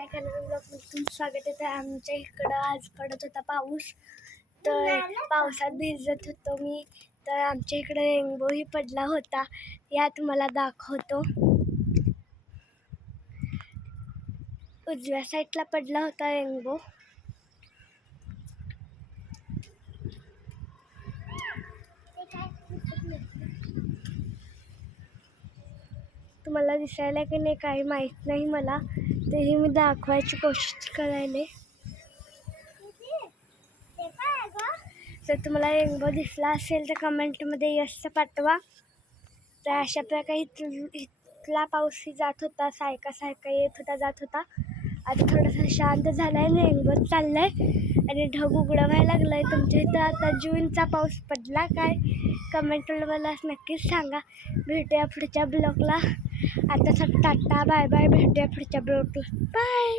माय canal ब्लॉगमध्ये तुमचं स्वागत आहे. तर आमच्या इकडं आज पडत होता पाऊस, तर पावसात भिजत होतो मी. तर आमच्या इकडं रेनबोही पडला होता, या तुम्हाला दाखवतो. उजव्या साईडला पडला होता रेनबो. तुम्हाला दिसायला की नाही काही माहीत नाही मला, तरी मी दाखवायची कोशिश करायले. जर तुम्हाला रेनबो दिसला असेल तर कमेंटमध्ये यस पाठवा. तर अशा प्रकारे इथला पाऊसही जात होता, सारखा येत होता जात होता. आता थोडासा शांत झालाय, रेनबो चाललाय आणि ढग उघडायला लागलाय. तुमच्या इथं आता जूनचा पाऊस पडला काय? कमेंटला मला नक्कीच सांगा. भेटूया पुढच्या ब्लॉगला. आता टाटा बाय बाय, भेटूया पुढच्या ब्लॉगला. बाय.